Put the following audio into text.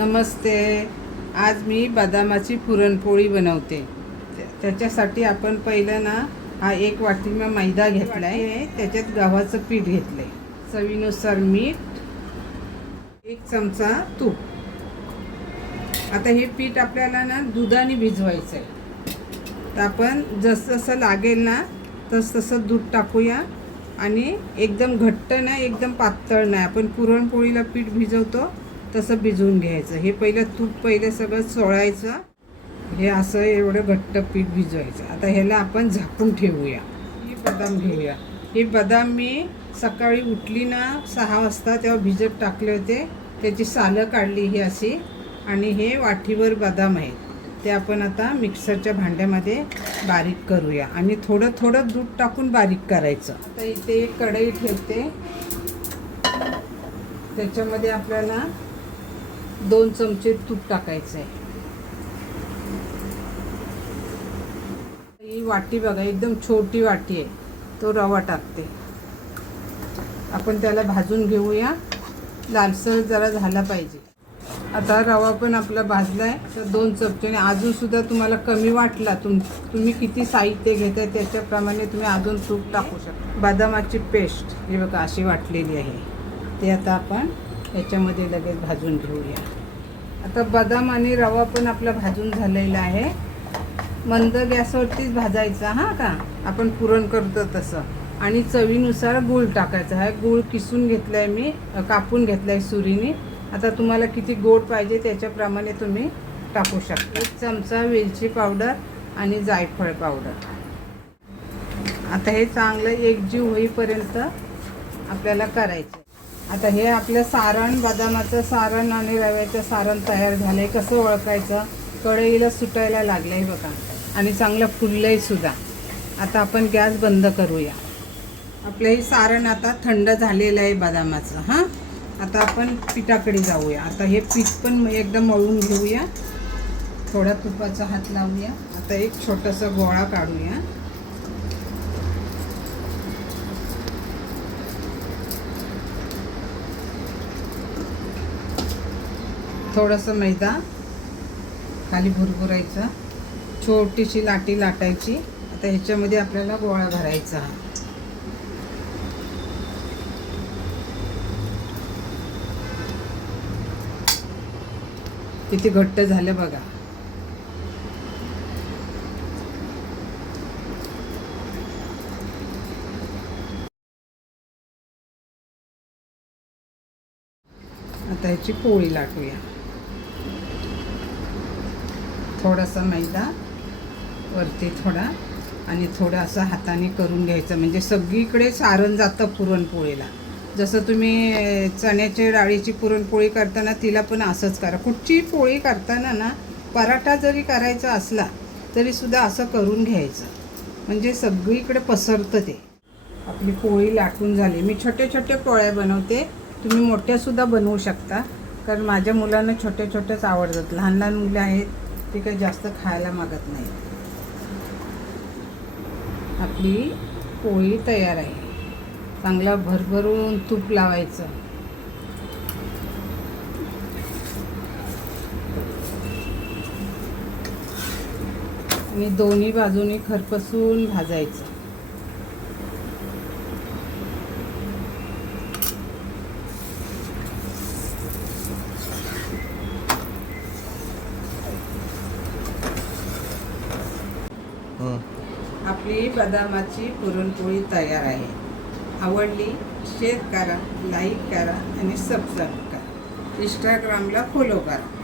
नमस्ते. आज मी बदामाची पुरणपोळी बनवते. त्याच्यासाठी आपण पहिलं ना हा 1 वाटी मैदा घेतला आहे. त्याच्यात गव्हाचं पीठ घेतलं आहे, चवीनुसार मीठ, 1 चमचा तूप. आता हे पीठ आपल्याला ना दुधाने भिजवायचं आहे. तर आपण जसं जसं लागेल ना तसं दूध टाकूया. आणि एकदम घट्ट नाही, एकदम पातळ नाही. आपण पुरणपोळीला पीठ भिजवतो तसं भिजवून घ्यायचं. हे पहिलं सगळं चोळायचं. हे असं एवढं घट्ट पीठ भिजवायचं. आता ह्याला आपण झाकून ठेवूया. ही बदाम घेऊया. हे बदाम मी सकाळी उठली ना 6 वाजता तेव्हा भिजत टाकले होते. त्याची सालं काढली ही अशी. आणि हे वाटीवर बदाम आहेत ते आपण आता मिक्सरच्या भांड्यामध्ये बारीक करूया. आणि थोडं थोडं दूध टाकून बारीक करायचं. आता इथे एक कढई ठेवते. त्याच्यामध्ये आपल्याला 2 चमचे तूप टाकायचं आहे. ही वाटी बघा, एकदम छोटी वाटी आहे. तो रवा टाकते. आपण त्याला भाजून घेऊया. लालसर जरा झाला पाहिजे. आता रवा पण आपला भाजला आहे. तर 2 चमचे. अजून सुद्धा तुम्हाला कमी वाटला, तुम्ही किती साहित्य घेताय त्याच्याप्रमाणे तुम्ही अजून तूप टाकू शकता. बदामाची पेस्ट हे बघा अशी वाटलेली आहे. ते आता आपण याच्यामध्ये लगेच भाजून घेऊया. आता बदाम आणि रवा पण आपला भाजून झालेला आहे. मंद गॅसवरतीच भाजायचा हां का, आपण पुरण करतो तसं. आणि चवीनुसार गूळ टाकायचा आहे. गूळ किसून घेतला आहे मी, कापून घेतला आहे सुरीने. आता तुम्हाला किती गोड पाहिजे त्याच्याप्रमाणे तुम्ही टाकू शकता. 1 चमचा वेलची पावडर आणि जायफळ पावडर. आता हे चांगलं एकजीव होईपर्यंत आपल्याला करायचं. आता हे आपलं सारण, बदामाचं सारण आणि रव्याचं सारण तयार झालं आहे. कसं ओळखायचं? कढईला सुटायला लागलं आहे बघा. आणि चांगलं फुललं आहे सुद्धा. आता आपण गॅस बंद करूया. आपलं हे सारण आता थंड झालेलं आहे बदामाचं. हां, आता आपण पिठाकडे जाऊया. आता हे पीठ पण एकदम मळून घेऊया. थोडा तुपाचा हात लावूया. आता एक छोटासा गोळा काढूया. थोडंसं मैदा खाली भुरभुरायचं. छोटीशी लाटी लाटायची. आता ह्याच्यामध्ये आपल्याला गोळा भरायचा. किती घट्ट झालं बघा. आता ह्याची पोळी लाटूया. थोडासा मैदा वरती थोडा आणि थोडं असं हाताने करून घ्यायचं. म्हणजे सगळीकडे सारण जातं पुरणपोळीला. जसं तुम्ही चण्याच्या डाळीची पुरणपोळी करताना तिला पण असंच करा. कुठची पोळी करताना ना पराठा जरी करायचा असला तरीसुद्धा असं करून घ्यायचं. म्हणजे सगळीकडे पसरतं ते. आपली पोळी लाटून झाली. मी छोटे छोटे पोळ्या बनवते. तुम्ही मोठ्यासुद्धा बनवू शकता. कारण माझ्या मुलांना छोटे छोटेच आवडतात. लहान लहान मुलं आहेत, ते काही जास्त खायला मागत नाही. आपली पोळी तयार आहे. चांगला भरभरून तूप लावायचं. आणि दोन्ही बाजूनी खरपूसून भाजायचं. आपली बदामाची पुरणपोळी तयार आहे. आवडली शेअर करा, लाईक करा आणि सबस्क्राईब करा. इंस्टाग्रामला फॉलो करा.